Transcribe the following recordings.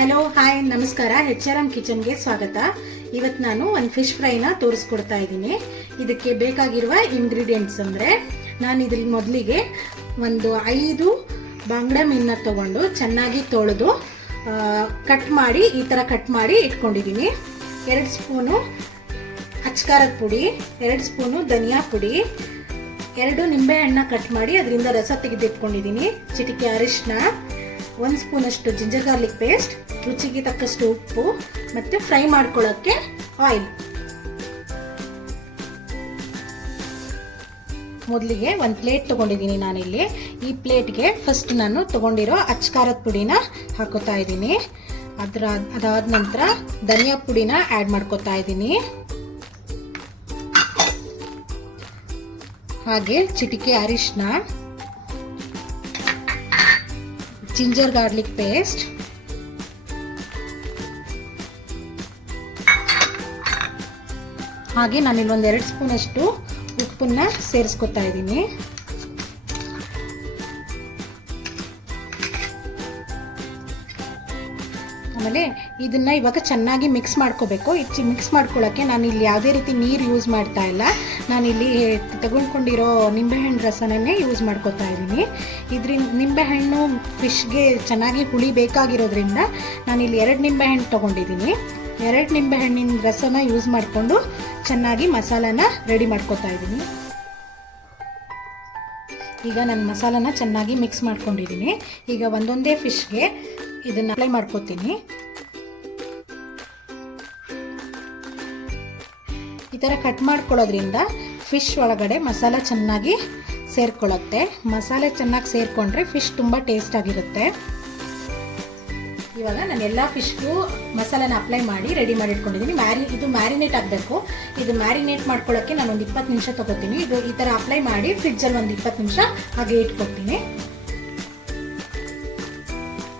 Hello hi ನಮಸ್ಕಾರ HRM ಕಿಚನ್ಗೆ ಸ್ವಾಗತ. ಇವತ್ತು ನಾನು ಒಂದು ಫಿಶ್ ಫ್ರೈನ ತೋರಿಸ್ಕೊಡ್ತಾ ಇದ್ದೀನಿ. ಇದಕ್ಕೆ ಬೇಕಾಗಿರುವ ಇಂಗ್ರೀಡಿಯೆಂಟ್ಸ್ ಅಂದರೆ ನಾನು ಇದ್ರಲ್ಲಿ ಮೊದಲಿಗೆ ಒಂದು 5 ಬಾಂಗ್ಡಾ ಮೀನನ್ನ ತಗೊಂಡು ಚೆನ್ನಾಗಿ ತೊಳೆದು ಕಟ್ ಮಾಡಿ ಈ ಥರ ಕಟ್ ಮಾಡಿ ಇಟ್ಕೊಂಡಿದ್ದೀನಿ. 2 ಸ್ಪೂನು ಅಚ್ಕಾರದ ಪುಡಿ, 2 ಸ್ಪೂನು ಧನಿಯಾ ಪುಡಿ, 2 ನಿಂಬೆಹಣ್ಣ ಕಟ್ ಮಾಡಿ ಅದರಿಂದ ರಸ ತೆಗೆದಿಟ್ಕೊಂಡಿದ್ದೀನಿ, ಚಿಟಿಕೆ ಅರಿಶಿನ, 1 ಸ್ಪೂನ್ ಅಷ್ಟು ಜಿಂಜರ್ ಗಾರ್ಲಿಕ್ ಪೇಸ್ಟ್, ರುಚಿಗೆ ತಕ್ಕಷ್ಟು ಉಪ್ಪು ಮತ್ತು ಫ್ರೈ ಮಾಡ್ಕೊಳ್ಳೋಕ್ಕೆ ಆಯಿಲ್. ಮೊದಲಿಗೆ ಒಂದು ಪ್ಲೇಟ್ ತೊಗೊಂಡಿದ್ದೀನಿ ನಾನಿಲ್ಲಿ. ಈ ಪ್ಲೇಟ್ಗೆ ಫಸ್ಟ್ ನಾನು ತೊಗೊಂಡಿರೋ ಅಚ್ಕಾರದ ಪುಡಿನ ಹಾಕೋತಾ ಇದ್ದೀನಿ. ಅದಾದ ನಂತರ ಧನಿಯಾ ಪುಡಿನ ಆ್ಯಡ್ ಮಾಡ್ಕೋತಾ ಇದ್ದೀನಿ. ಹಾಗೆ ಚಿಟಿಕೆ ಅರಿಶಿನ, ಜಿಂಜರ್ ಗಾರ್ಲಿಕ್ ಪೇಸ್ಟ್, ಹಾಗೆ ನಾನಿಲ್ಲಿ ಒಂದು 2 ಸ್ಪೂನ್ ಅಷ್ಟು ಉಪ್ಪನ್ನ ಸೇರಿಸ್ಕೊತಾ ಇದ್ದೀನಿ. ಆಮೇಲೆ ಇದನ್ನ ಇವಾಗ ಚೆನ್ನಾಗಿ ಮಿಕ್ಸ್ ಮಾಡ್ಕೋಬೇಕು. ಮಿಕ್ಸ್ ಮಾಡ್ಕೊಳ್ಳೋಕ್ಕೆ ನಾನು ಇಲ್ಲಿ ಯಾವುದೇ ರೀತಿ ನೀರು ಯೂಸ್ ಮಾಡ್ತಾ ಇಲ್ಲ. ನಾನಿಲ್ಲಿ ತಗೊಂಡ್ಕೊಂಡಿರೋ ನಿಂಬೆಹಣ್ಣು ರಸನೇ ಯೂಸ್ ಮಾಡ್ಕೋತಾ ಇದ್ದೀನಿ. ಇದರಿಂದ ನಿಂಬೆಹಣ್ಣು ಫಿಶ್ಗೆ ಚೆನ್ನಾಗಿ ಹುಳಿ ಬೇಕಾಗಿರೋದ್ರಿಂದ ನಾನಿಲ್ಲಿ 2 ನಿಂಬೆಹಣ್ಣು ತೊಗೊಂಡಿದ್ದೀನಿ. 2 ನಿಂಬೆಹಣ್ಣಿನ ರಸನ ಯೂಸ್ ಮಾಡಿಕೊಂಡು ಚೆನ್ನಾಗಿ ಮಸಾಲಾನ ರೆಡಿ ಮಾಡ್ಕೋತಾ ಇದ್ದೀನಿ. ಈಗ ನಾನು ಮಸಾಲಾನ ಚೆನ್ನಾಗಿ ಮಿಕ್ಸ್ ಮಾಡ್ಕೊಂಡಿದ್ದೀನಿ. ಈಗ ಒಂದೊಂದೇ ಫಿಶ್ಗೆ ಇದನ್ನು ಅಪ್ಲೈ ಮಾಡ್ಕೋತೀನಿ. ಈ ಥರ ಕಟ್ ಮಾಡ್ಕೊಳ್ಳೋದ್ರಿಂದ ಫಿಶ್ ಒಳಗಡೆ ಮಸಾಲ ಚೆನ್ನಾಗಿ ಸೇರ್ಕೊಳ್ಳುತ್ತೆ. ಮಸಾಲೆ ಚೆನ್ನಾಗಿ ಸೇರಿಕೊಂಡ್ರೆ ಫಿಶ್ ತುಂಬ ಟೇಸ್ಟ್ ಆಗಿರುತ್ತೆ. ಇವಾಗ ನಾನು ಎಲ್ಲ ಫಿಶ್ಗೂ ಮಸಾಲಾನ ಅಪ್ಲೈ ಮಾಡಿ ರೆಡಿ ಮಾಡಿ ಇಟ್ಕೊಂಡಿದ್ದೀನಿ. ಇದು ಮ್ಯಾರಿನೇಟ್ ಆಗಬೇಕು. ಇದು ಮ್ಯಾರಿನೇಟ್ ಮಾಡ್ಕೊಳ್ಳೋಕ್ಕೆ ನಾನು ಒಂದು 20 ನಿಮಿಷ ತೊಗೋತೀನಿ. ಇದು ಈ ಥರ ಅಪ್ಲೈ ಮಾಡಿ ಫ್ರಿಜ್ಜಲ್ಲಿ ಒಂದು 20 ನಿಮಿಷ ಹಾಗೆ ಇಟ್ಕೊತೀನಿ.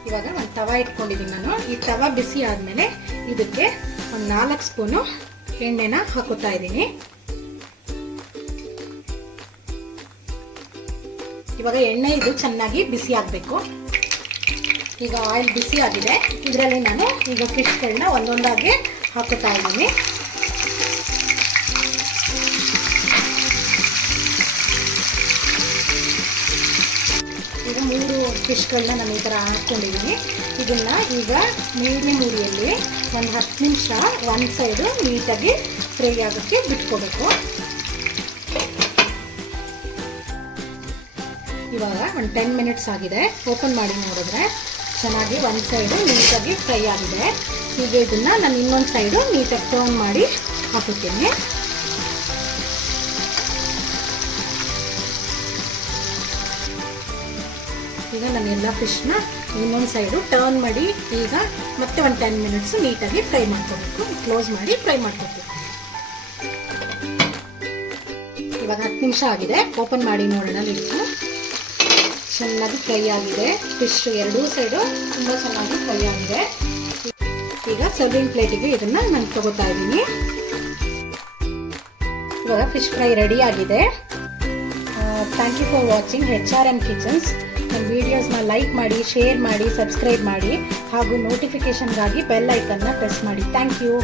ಇವಾಗ ಒಂದು ತವ ಇಟ್ಕೊಂಡಿದ್ದೀನಿ ನಾನು. ಈ ತವ ಬಿಸಿ ಆದಮೇಲೆ ಇದಕ್ಕೆ ಒಂದು 4 ಸ್ಪೂನು ಎಣ್ಣೆನ ಹಾಕೋತಾ ಇದ್ದೀನಿ. ಇವಾಗ ಎಣ್ಣೆ ಇದು ಚೆನ್ನಾಗಿ ಬಿಸಿ ಆಗಬೇಕು. ಈಗ ಆಯಿಲ್ ಬಿಸಿ ಆಗಿದೆ. ಇದರಲ್ಲಿ ನಾನು ಈಗ ಫಿಶ್ಗಳನ್ನ ಒಂದೊಂದಾಗಿ ಹಾಕೋತಾ ಇದ್ದೀನಿ. ಈಗ 3 ಫಿಶ್ಗಳನ್ನ ನಾನು ಈ ಥರ ಹಾಕ್ಕೊಂಡಿದ್ದೀನಿ. ಇದನ್ನು ಈಗ ಮೀಡಿಯಮ್ ಉರಿಯಲ್ಲಿ ಒಂದು 10 ನಿಮಿಷ ಒಂದು ಸೈಡು ನೀಟಾಗಿ ಫ್ರೈ ಆಗೋಕ್ಕೆ ಬಿಟ್ಕೋಬೇಕು. ಇವಾಗ ಒಂದು 10 ಮಿನಿಟ್ಸ್ ಆಗಿದೆ. ಓಪನ್ ಮಾಡಿ ನೋಡಿದ್ರೆ ಚೆನ್ನಾಗಿ ಒಂದು ಸೈಡು ನೀಟಾಗಿ ಫ್ರೈ ಆಗಿದೆ. ಈಗ ಇದನ್ನು ನಾನು ಇನ್ನೊಂದು ಸೈಡು ನೀಟಾಗಿ ಟರ್ನ್ ಮಾಡಿ ಹಾಕುತ್ತೀನಿ. ಈಗ ನಾನು ಎಲ್ಲ ಫಿಶ್ನ ಇನ್ನೊಂದು ಸೈಡು ಟರ್ನ್ ಮಾಡಿ ಈಗ ಮತ್ತೆ ಒಂದು 10 ಮಿನಿಟ್ಸ್ ನೀಟಾಗಿ ಫ್ರೈ ಮಾಡ್ಕೋಬೇಕು. ಕ್ಲೋಸ್ ಮಾಡಿ ಫ್ರೈ ಮಾಡ್ಕೋಬೇಕು. ಇವಾಗ 10 ನಿಮಿಷ ಆಗಿದೆ. ಓಪನ್ ಮಾಡಿ ನೋಡೋಣ. ಇದು ಚೆನ್ನಾಗಿ ಫ್ರೈ ಆಗಿದೆ. ಫಿಶ್ 2 ಸೈಡು ತುಂಬ ಚೆನ್ನಾಗಿ ಫ್ರೈ ಆಗಿದೆ. ಈಗ ಸರ್ವಿಂಗ್ ಪ್ಲೇಟಿಗೆ ಇದನ್ನು ನಾನು ತಗೋತಾ ಇದ್ದೀನಿ. ಇವಾಗ ಫಿಶ್ ಫ್ರೈ ರೆಡಿ ಆಗಿದೆ. Thank you for watching HRM kitchens. ನನ್ನ ವಿಡಿಯೋಸ್ನ ಲೈಕ್ ಮಾಡಿ, ಶೇರ್ ಮಾಡಿ, ಸಬ್ಸ್ಕ್ರೈಬ್ ಮಾಡಿ ಹಾಗೂ ನೋಟಿಫಿಕೇಷನ್ಗಾಗಿ ಬೆಲ್ ಐಕನ್ನ ಪ್ರೆಸ್ ಮಾಡಿ. Thank you.